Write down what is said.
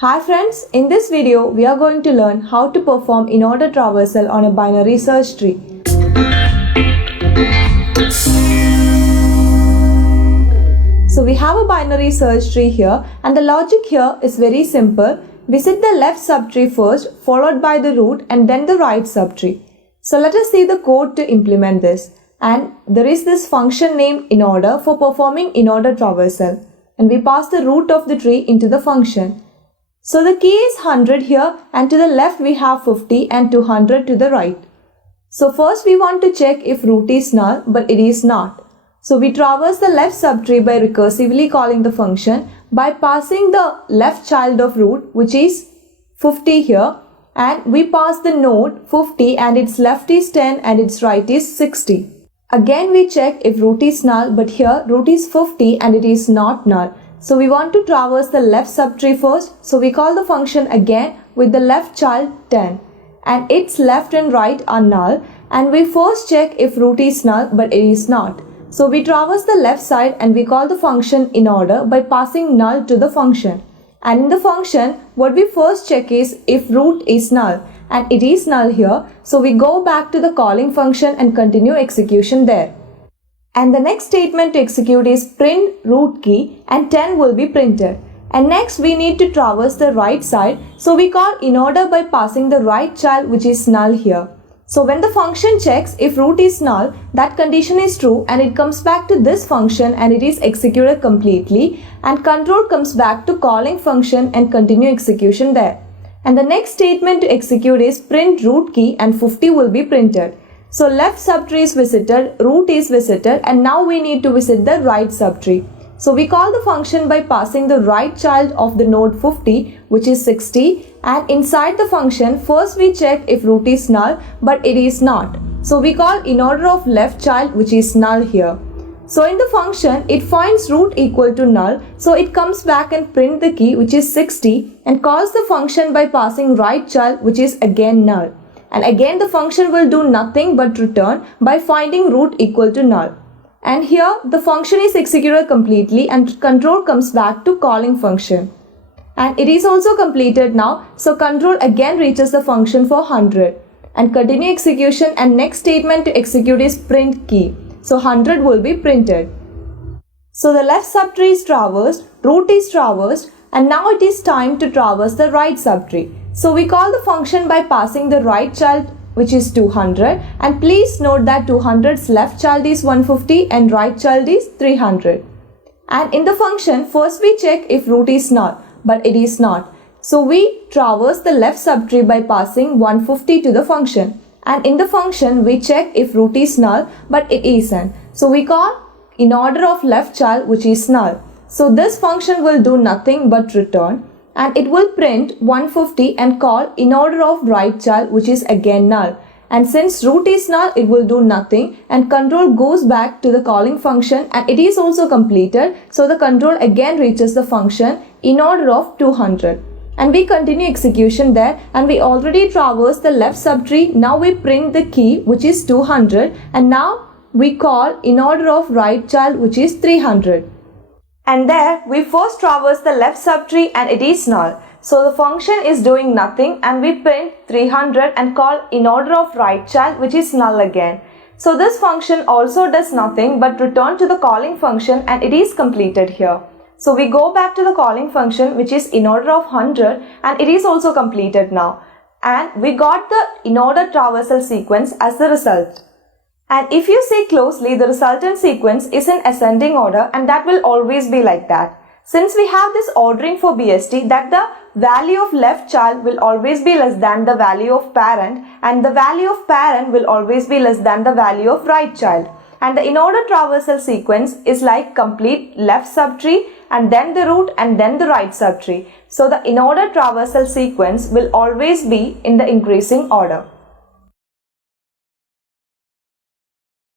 Hi friends, in this video we are going to learn how to perform in-order traversal on a binary search tree. So we have a binary search tree here and the logic here is very simple. Visit the left subtree first, followed by the root and then the right subtree. So let us see the code to implement this. And there is this function named in-order for performing in-order traversal. And we pass the root of the tree into the function. So the key is 100 here and to the left we have 50 and 200 to the right. So first we want to check if root is null, but it is not. So we traverse the left subtree by recursively calling the function by passing the left child of root, which is 50 here, and we pass the node 50 and its left is 10 and its right is 60. Again we check if root is null, but here root is 50 and it is not null. So we want to traverse the left subtree first, so we call the function again with the left child 10 and its left and right are null, and we first check if root is null, but it is not. So we traverse the left side and we call the function in order by passing null to the function. And in the function, what we first check is if root is null, and it is null here, so we go back to the calling function and continue execution there. And the next statement to execute is print root key and 10 will be printed. And next we need to traverse the right side, so we call in order by passing the right child, which is null here. So when the function checks if root is null, that condition is true and it comes back to this function and it is executed completely, and control comes back to calling function and continue execution there. And the next statement to execute is print root key and 50 will be printed. So left subtree is visited, root is visited, and now we need to visit the right subtree. So we call the function by passing the right child of the node 50, which is 60, and inside the function first we check if root is null, but it is not. So we call in order of left child, which is null here. So in the function it finds root equal to null, so it comes back and print the key, which is 60, and calls the function by passing right child, which is again null. And again the function will do nothing but return by finding root equal to null. And here the function is executed completely and control comes back to calling function. And it is also completed now, so control again reaches the function for 100. And continue execution, and next statement to execute is print key. So 100 will be printed. So the left subtree is traversed, root is traversed, and now it is time to traverse the right subtree. So we call the function by passing the right child, which is 200, and please note that 200's left child is 150 and right child is 300. And in the function first we check if root is null, but it is not. So we traverse the left subtree by passing 150 to the function, and in the function we check if root is null, but it isn't. So we call in order of left child, which is null. So this function will do nothing but return, and it will print 150 and call in order of right child, which is again null. And since root is null, it will do nothing, and control goes back to the calling function, and it is also completed, so the control again reaches the function in order of 200. And we continue execution there, and we already traversed the left subtree. Now we print the key, which is 200, and now we call in order of right child, which is 300. And there we first traverse the left subtree and it is null. So the function is doing nothing, and we print 300 and call in order of right child, which is null again. So this function also does nothing but return to the calling function, and it is completed here. So we go back to the calling function, which is in order of 100, and it is also completed now. And we got the in order traversal sequence as the result. And if you see closely, the resultant sequence is in ascending order, and that will always be like that. Since we have this ordering for BST that the value of left child will always be less than the value of parent, and the value of parent will always be less than the value of right child. And the in order traversal sequence is like complete left subtree and then the root and then the right subtree. So the in order traversal sequence will always be in the increasing order.